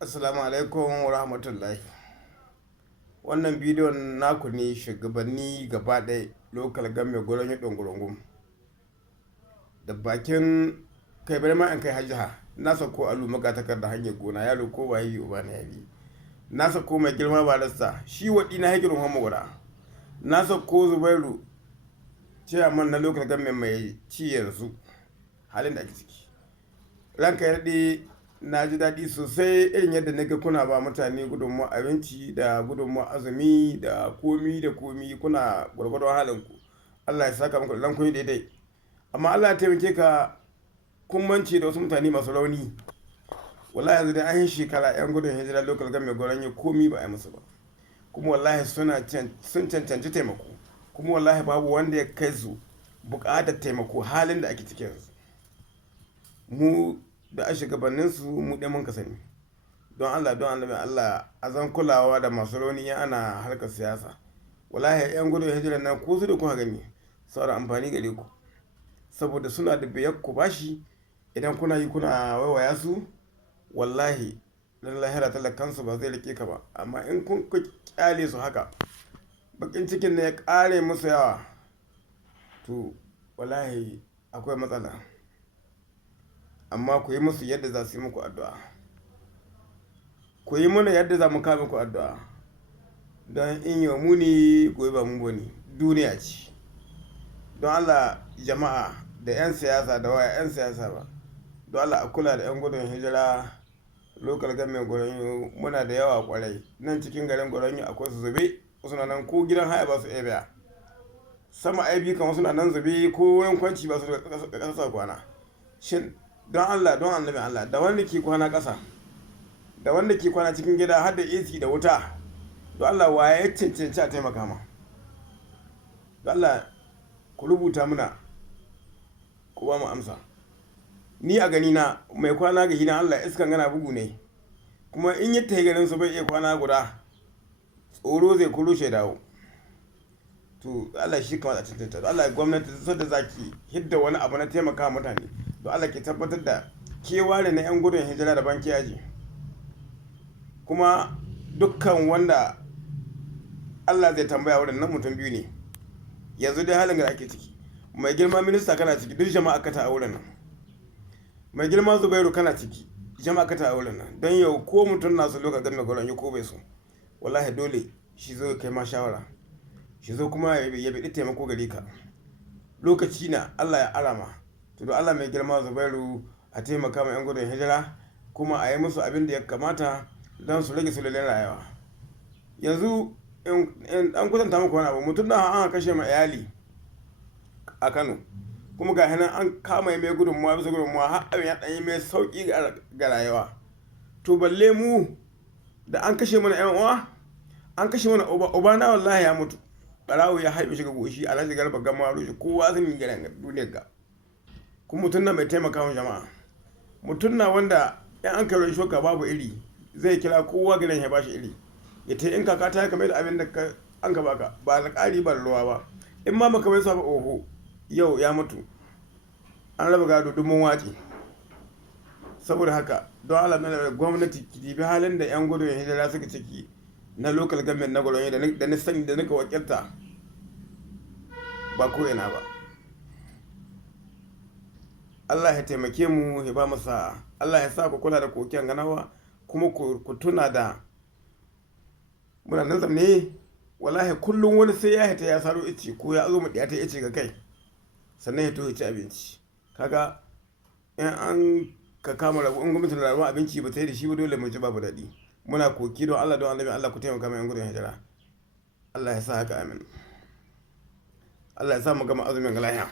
Assalamu alaikum wa rahmatullahi. Wannan bidiyon naku ne shugabanni gaba ɗaya lokal game gurin yadon gurungun. Da bakin kai bari ma in kai hajjiha na sako alu magatakar da hanyar gona yaro ko ba yi uba na yabi. Na sako mai girma barista shi waɗi na haƙirin Muhammadu guda. Na sako Zubairu ciyaman na lokal game mai ci yanzu halin da ake ciki. Ranka ya daɗe na ji daɗi sosai irin yadda na ga kuna ba mutane gudunmuwa abinci da gudunmuwa azumi da komi kuna gwargwadon halinku. Allah ya saka muku da kun daidai. Amma Allah ya taimake ka kun mance da wasu mutane masu rauni. Wallahi yanzu dai an yi shekara 'yan gudun hijira lokal game gwaran yi komi ba a yi musu ba. Kuma wallahi sun cancanci taimako. Kuma wallahi babu wanda ya kai su buƙatar taimako halin da ake cikin yanzu. Mu da a shugabanninsu mu ɗaya mun ka sani don Allah a zan kulawa da masu rauni ya ana harkar siyasa. Wallahi 'yan gudun hijira nan ko su da kuka gani sauran amfani gare ku saboda suna da biyar ku bashi idan kuna yi kuna waiwaya su. Wallahi dan lahira talakansu ba zai rike ka ba, amma in kun kyale su haka bakin cikin ne ya kare musu yawa to wallahi akwai matsala. Amma ku yi musu yadda za su yi muku addu'a, ku yi mana yadda za mu kawo muku addu'a, don in yi muni goyi ba mu bane duniya ce. Don Allah jama'a da 'yan siyasa da waya 'yan siyasa ba, don Allah a kula da 'yan gudun hijira lokal government Goronyo. Muna da yawa kwarai nan cikin garin Goronyo, akwai su zube wasu na nan ko gidan haya ba su iya biya, sama aibi kan wasu na nan zube ko yankwanci ba su da ƙasa kwana. Shin don Allah don annabi Allah da wanda ke kwana ƙasa da wanda ke kwana cikin gida har da AC da wuta, don Allah waye ya cancanci a taimaka ma? Don Allah ku rubuta muna ku ba mu amsa. Ni a gani na mai kwana ga gidan Allah iskan gana bugu ne, kuma in yi tayi ganin su bai iya kwana guda tsoro zai kuro shi dawo. To Allah shi kamar a cancanta. Allah gwamnati sai da zaki hidda wani abu na taimaka mutane, don Allah ke tabbatar da kewa da na 'yan gudun hijira da banki yaji. Kuma dukkan wanda Allah zai tambaya waɗannan mutum biyu ne. Yanzu dai halin da ake ciki, mai girma minista kana ciki, duk jama'a ka ta a wurin nan. Mai girma Zubairu kana ciki, jama'a ka ta a wurin nan. Don yau ko mutum na su lokacin da gwaron ko bai so, wallahi dole shi zo kai ma shawara, shi zo kuma ya bi taimako gare ka. Lokaci na Allah ya arama. To don Allah mai girma Zubairu a taimaka ma 'yan gudun hijira kuma a yi musu abin da ya kamata don su rage sulalen rayuwa. Yanzu in an kusanta muku wani abu, mutum da an kashe ma iyali a Kano, kuma ga hinan an kama mai gudunmuwa bisa gudunmuwa har abin ya ɗanyi mai sauƙi ga rayuwa. To balle mu da an kashe mana 'yan uwa, an kashe mana uba na wallahi ya mutu, ɓarawo ya haife shi ga goshi, Alhaji Garba Gama rushe kowa zan yi ganin duniyar ga. Kuma mutum na mai taimaka wa jama'a, mutum na wanda yan an karo shoka babu iri zai kira kowa gidan ya bashi iri, ya ta in kaka ta kamar da abin da an ka baka ba da ƙari ba da ruwa ba. In ma maka bai saba oho yau ya mutu an raba gado dumin waƙi. Saboda haka don Allah na gwamnati ki dibi halin da 'yan gudun hijira suka ciki na local government na Goronyo da na sani da nika wakilta ba ko ina ba. Allah ya taimake mu ya ba mu sa'a. Allah ya sa ku kula da koken ganawa, kuma ku tuna da muna nan zamne wallahi kullum wani sai ya hita ya saro ice ko ya zo mu ta ice ga kai sannan ya to ci abinci. Kaga in an ka kama rabu in gwamnati da rabu abinci ba ta yi da shi ba dole mu ji babu daɗi. Muna koki don Allah Allah ku taimaka mai 'yan gudun hijira. Allah ya sa haka, amin. Allah ya sa mu gama azumin ga lafiya.